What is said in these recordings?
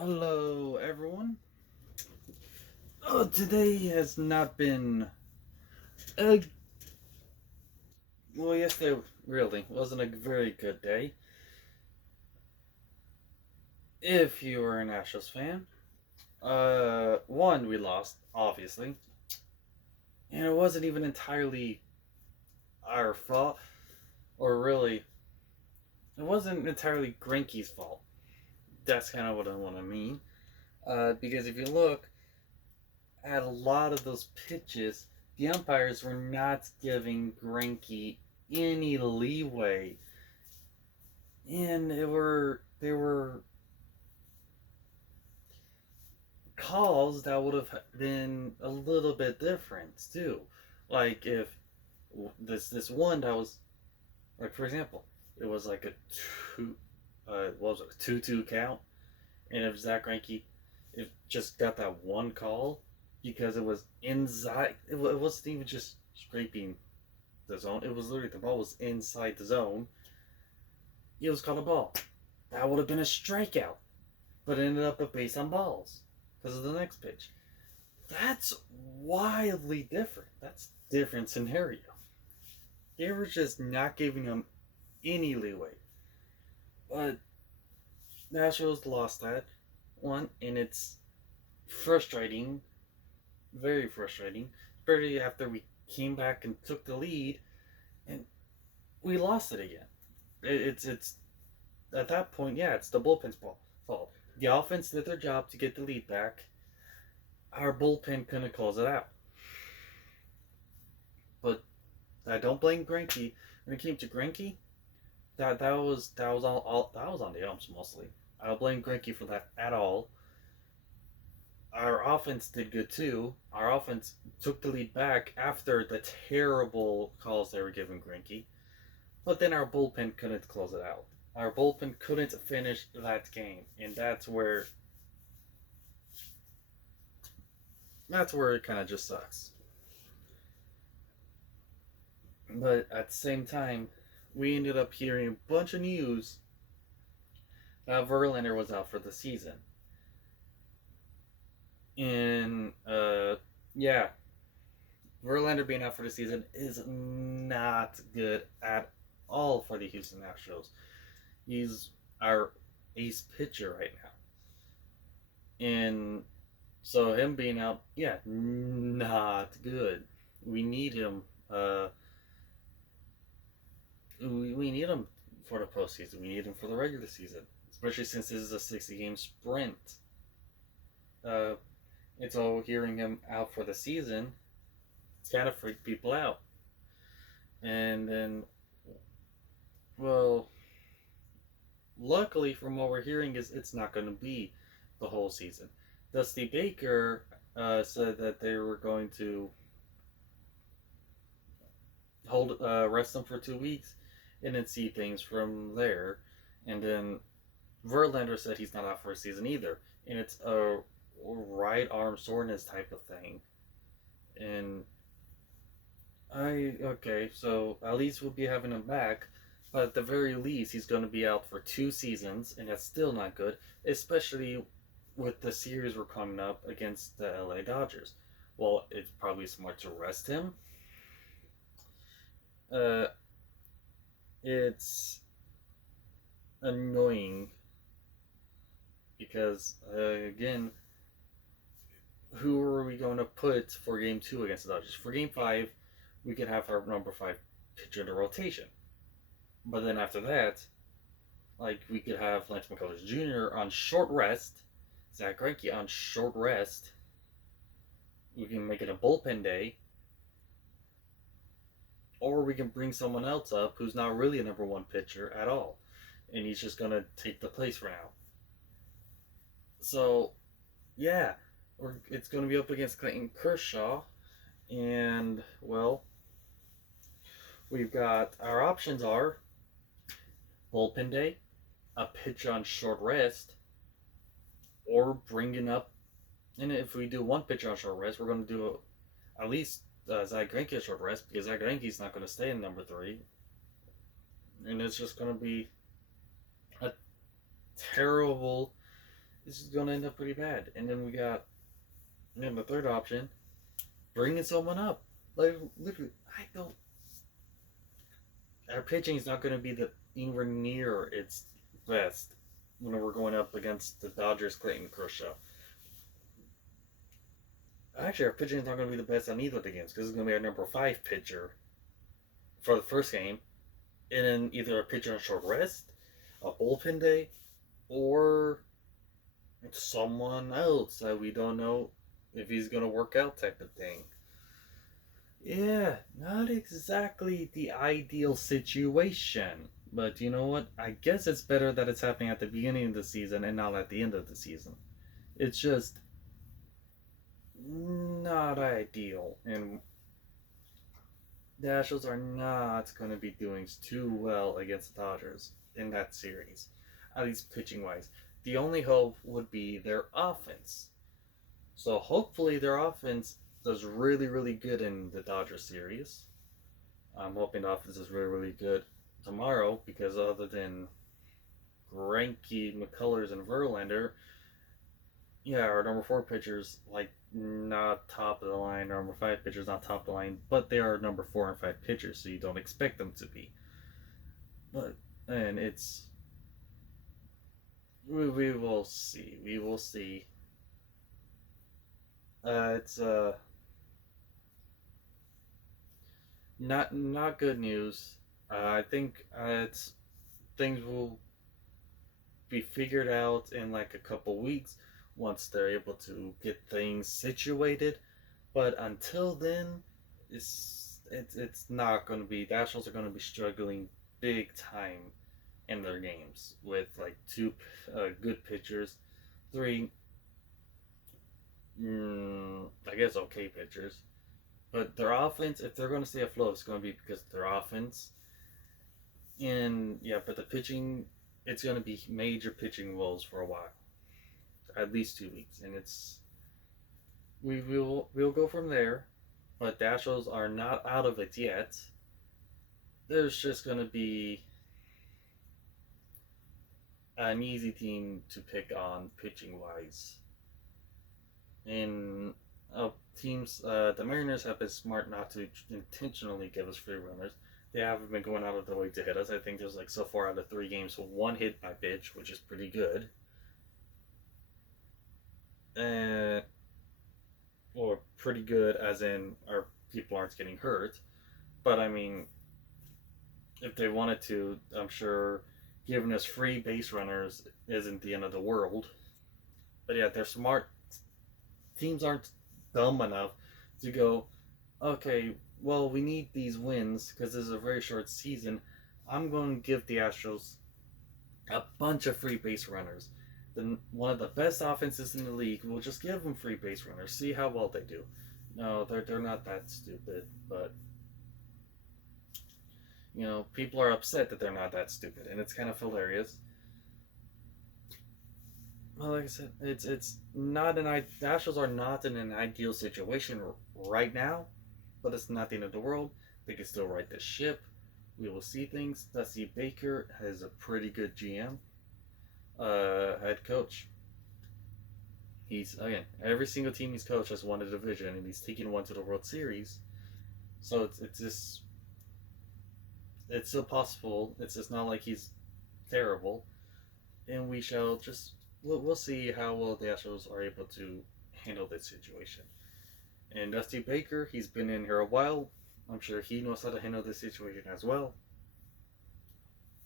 Hello, everyone. Today has not been a yesterday really wasn't a very good day. If you are an Astros fan, one we lost obviously, and it wasn't even entirely our fault, or really, it wasn't entirely Greinke's fault. That's kind of what I want to mean. Because if you look at a lot of those pitches, the umpires were not giving Greinke any leeway, and there were calls that would have been a little bit different too. Like if this one that was, like, for example, it was like a two, what was it, a 2-2 count, and if Zach Greinke, it just got that one call because it was inside. It wasn't even just scraping the zone. It was literally the ball was inside the zone. It was called a ball. That would have been a strikeout, but it ended up a base on balls because of the next pitch. That's wildly different. That's different scenario. They were just not giving him any leeway. But the Astros lost that one, and it's frustrating, very frustrating, especially after we came back and took the lead, and we lost it again. It's at that point, yeah, it's the bullpen's fault. The offense did their job to get the lead back. Our bullpen couldn't close it out. But I don't blame Greinke. When it came to Greinke, that was all that was on the umps mostly. I don't blame Greinke for that at all. Our offense did good too. Our offense took the lead back after the terrible calls they were giving Greinke. But then our bullpen couldn't close it out. Our bullpen couldn't finish that game, and that's where it kind of just sucks. But at the same time, we ended up hearing a bunch of news that Verlander was out for the season. And yeah, Verlander being out for the season is not good at all for the Houston Astros. He's our ace pitcher right now, and so him being out, yeah, not good. We need him. We need him for the postseason. We need him for the regular season, especially since this is a 60-game sprint. Uh, and so hearing him out for the season, it's kind of freaked people out. And then, well, luckily, from what we're hearing, is it's not going to be the whole season. Dusty Baker said that they were going to hold rest him for 2 weeks and then see things from there. And then Verlander said he's not out for a season either, and it's a right arm soreness type of thing. And okay, so at least we'll be having him back, but at the very least, he's going to be out for 2 seasons, and that's still not good, especially with the series we're coming up against the LA Dodgers. Well, it's probably smart to rest him. Uh, it's annoying because, again, who are we going to put for game two against the Dodgers? For game five, we could have our number five pitcher in the rotation. But then after that, like, we could have Lance McCullers Jr. on short rest, Zach Greinke on short rest. We can make it a bullpen day, or we can bring someone else up who's not really a number one pitcher at all, and he's just gonna take the place for now. So, yeah, it's gonna be up against Clayton Kershaw, and well, we've got our options are bullpen day, a pitch on short rest, or bringing up. And if we do one pitcher on short rest, we're going to do at least Zach Greinke short rest, because Zach Greinke's not going to stay in number three, and it's just going to be a terrible. this is going to end up pretty bad. And then we got, the third option, bringing someone up. Like, literally, I don't. Our pitching is not going to be anywhere near its best when we're going up against the Dodgers, Clayton Kershaw. Actually, our pitching is not going to be the best on either of the games because it's going to be our number 5 pitcher for the first game, and then either a pitcher on short rest, a bullpen day, or someone else that we don't know if he's going to work out type of thing. Yeah, not exactly the ideal situation. But you know what? I guess it's better that it's happening at the beginning of the season and not at the end of the season. It's just not ideal. And the Astros are not going to be doing too well against the Dodgers in that series, at least pitching wise. The only hope would be their offense. So hopefully their offense does really, really good in the Dodgers series. I'm hoping the offense is really, really good tomorrow because other than Greinke, McCullers, and Verlander, yeah, our number 4 pitchers, like, not top of the line, our number 5 pitchers not top of the line, but they are number 4 and 5 pitchers, so you don't expect them to be. But, and it's, we will see. We will see. It's not good news. I think it's things will be figured out in like a couple weeks once they're able to get things situated. But until then, it's not going to be. The Astros are going to be struggling big time in their games with like 2 good pitchers, 3 I guess okay pitchers. But their offense, if they're going to stay afloat, it's going to be because of their offense. And yeah, but the pitching, it's going to be major pitching woes for a while, at least 2 weeks, and we'll go from there. But the Astros are not out of it yet. There's just going to be an easy team to pick on pitching wise, and teams, the Mariners have been smart not to intentionally give us free runners. They haven't been going out of their way to hit us. I think there's like so far out of 3 games, 1 hit by pitch, which is pretty good. Or pretty good as in our people aren't getting hurt. But I mean, if they wanted to, I'm sure giving us free base runners isn't the end of the world. But yeah, they're smart. Teams aren't dumb enough to go, okay, well, we need these wins because this is a very short season. I'm going to give the Astros a bunch of free base runners. Then one of the best offenses in the league will just give them free base runners. See how well they do. No, they're not that stupid, but people are upset that they're not that stupid, and it's kind of hilarious. Well, like I said, it's not the Astros are not in an ideal situation right now, but it's not the end of the world. They can still right the ship. We will see things. Dusty Baker has a pretty good GM, head coach. He's again every single team he's coached has won a division, and he's taken one to the World Series. So it's just it's still possible. It's just not like he's terrible, and we shall just we'll see how well the Astros are able to handle this situation. And Dusty Baker, he's been in here a while. I'm sure he knows how to handle this situation as well.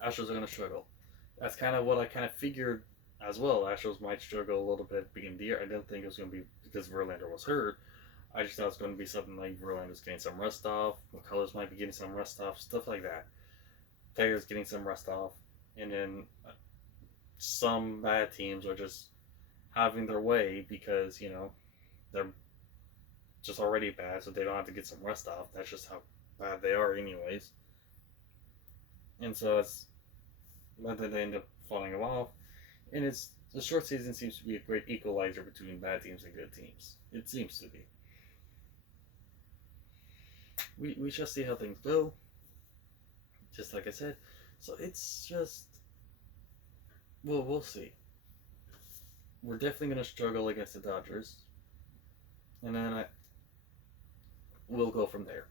Astros are going to struggle. That's kind of what I kind of figured as well. Astros might struggle a little bit at the beginning of the year. I didn't think it was going to be because Verlander was hurt. I just thought it was going to be something like Verlander's getting some rust off, McCullers might be getting some rust off, stuff like that. Taylor's getting some rust off, and then some bad teams are just having their way because they're just already bad, so they don't have to get some rust off. That's just how bad they are, anyways. And so it's whether they end up falling off, and it's the short season seems to be a great equalizer between bad teams and good teams. It seems to be. We shall see how things go. Just like I said, so it's just we'll see. we're definitely going to struggle against the Dodgers, and then we'll go from there.